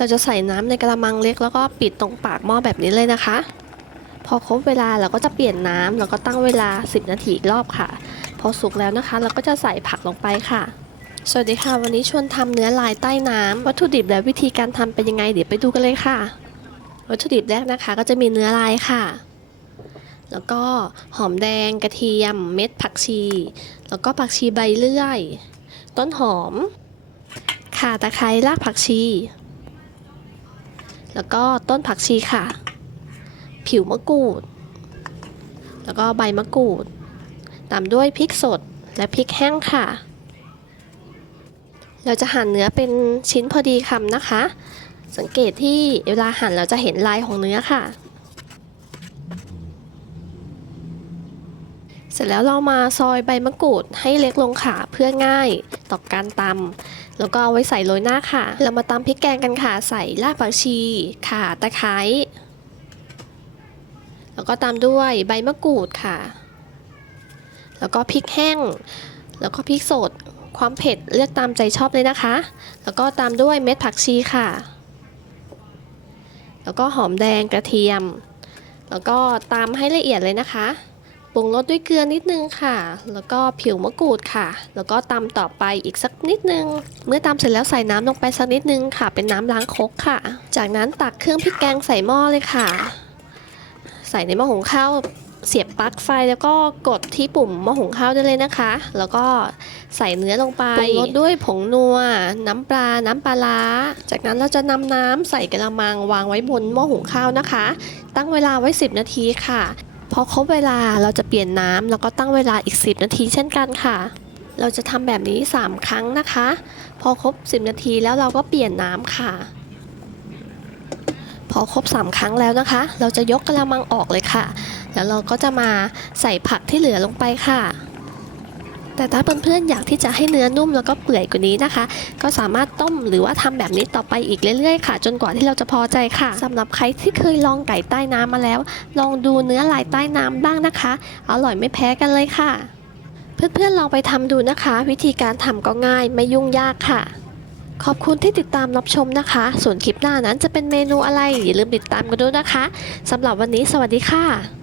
เราจะใส่น้ำในกระมังเล็ก แล้วก็ปิดตรงปากหม้อแบบนี้เลยนะคะ พอครบเวลาเราก็จะเปลี่ยนน้ำแล้วก็ตั้งเวลา 10 นาทีอีกรอบค่ะ พอสุกแล้วนะคะ เราก็จะใส่ผักลงไปค่ะ สวัสดีค่ะ วันนี้ชวนทำเนื้อลายใต้น้ำวัตถุดิบและวิธีการทำเป็นยังไงเดี๋ยวไปดูกันเลยค่ะ วัตถุดิบแรกนะคะ ก็จะมีเนื้อลายค่ะแล้วก็หอมแดงกระเทียมเม็ดผักชี แล้วก็ผักชีใบเลื่อย ต้นหอมข่าตะไคร้รากผักชี แล้วก็ต้นผักชีค่ะ ผิวมะกรูด แล้วก็ใบมะกรูด ตามด้วยพริกสดและพริกแห้งค่ะ เราจะหั่นเนื้อเป็นชิ้นพอดีคำนะคะ สังเกตที่เวลาหั่นเราจะเห็นลายของเนื้อค่ะ เสร็จแล้วเรามาซอยใบมะกรูดให้เล็กลงค่ะเพื่อง่ายต่อการตำแล้วก็เอาไว้ใส่โรยหน้าค่ะ เรามาตำพริกแกงกันค่ะใส่รากผักชีข่าตะไคร้แล้วก็ตามด้วยใบมะกรูดค่ะ แล้วก็พริกแห้ง แล้วก็พริกสด ความเผ็ดเลือกตามใจชอบเลยนะคะ แล้วก็ตามด้วยเม็ดผักชีค่ะ แล้วก็หอมแดงกระเทียม แล้วก็ตามให้ละเอียดเลยนะคะ ปรุงรสด้วยเกลือนิดนึงค่ะ แล้วก็ผิวมะกรูดค่ะ แล้วก็ตำต่อไปอีกสักนิดนึง เมื่อตำเสร็จแล้วใส่น้ำลงไปสักนิดนึงค่ะ เป็นน้ำล้างคกค่ะ จากนั้นตักเครื่องพริกแกงใส่หม้อเลยค่ะ ใส่ในหม้อหุงข้าวเสียบปลั๊กไฟแล้วก็กดที่ปุ่มหม้อหุงข้าวได้เลยนะคะ แล้วก็ใส่เนื้อลงไปปรุงรสด้วยผงนัว น้ำปลา น้ำปลาร้า จากนั้นเราจะนำน้ำใส่กระมังวางไว้บนหม้อหุงข้าวนะคะ ตั้งเวลาไว้ 10 นาทีค่ะ พอครบเวลาเราจะเปลี่ยนน้ำแล้วก็ตั้งเวลาอีก 10 นาทีเช่นกันค่ะ เราจะทำแบบนี้ 3 ครั้งนะคะ พอครบ 10 นาทีแล้วเราก็เปลี่ยนน้ำค่ะ พอครบ 3 ครั้งแล้วนะคะ เราจะยกกระมังออกเลยค่ะ แล้วเราก็จะมาใส่ผักที่เหลือลงไปค่ะ แต่ถ้าเพื่อนๆอยากที่จะให้เนื้อนุ่มแล้วก็เปื่อยกว่านี้นะคะ ก็สามารถต้มหรือว่าทำแบบนี้ต่อไปอีกเรื่อยๆค่ะ จนกว่าที่เราจะพอใจค่ะสำหรับใครที่เคยลองไก่ใต้น้ำมาแล้ว ลองดูเนื้อลายใต้น้ำบ้างนะคะ อร่อยไม่แพ้กันเลยค่ะ เพื่อนๆลองไปทำดูนะคะ วิธีการทำก็ง่ายไม่ยุ่งยากค่ะขอบคุณที่ติดตามรับชมนะคะ ส่วนคลิปหน้านั้นจะเป็นเมนูอะไร อย่าลืมติดตามกันด้วยนะคะสำหรับวันนี้สวัสดีค่ะ